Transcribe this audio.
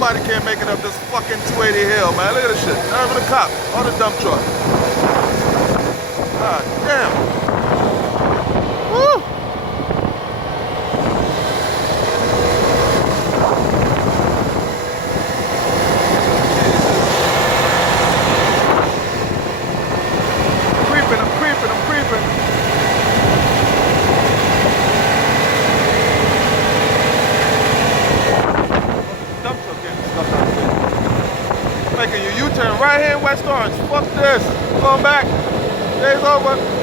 Nobody can't make it up this fucking 280 hill, man. Look at this shit. Not even a cop or the dump truck. God damn. Woo! I'm creeping. Dump truck getting stuck out there. Making your U-turn right here in West Orange. Fuck this. Going back. Day's over.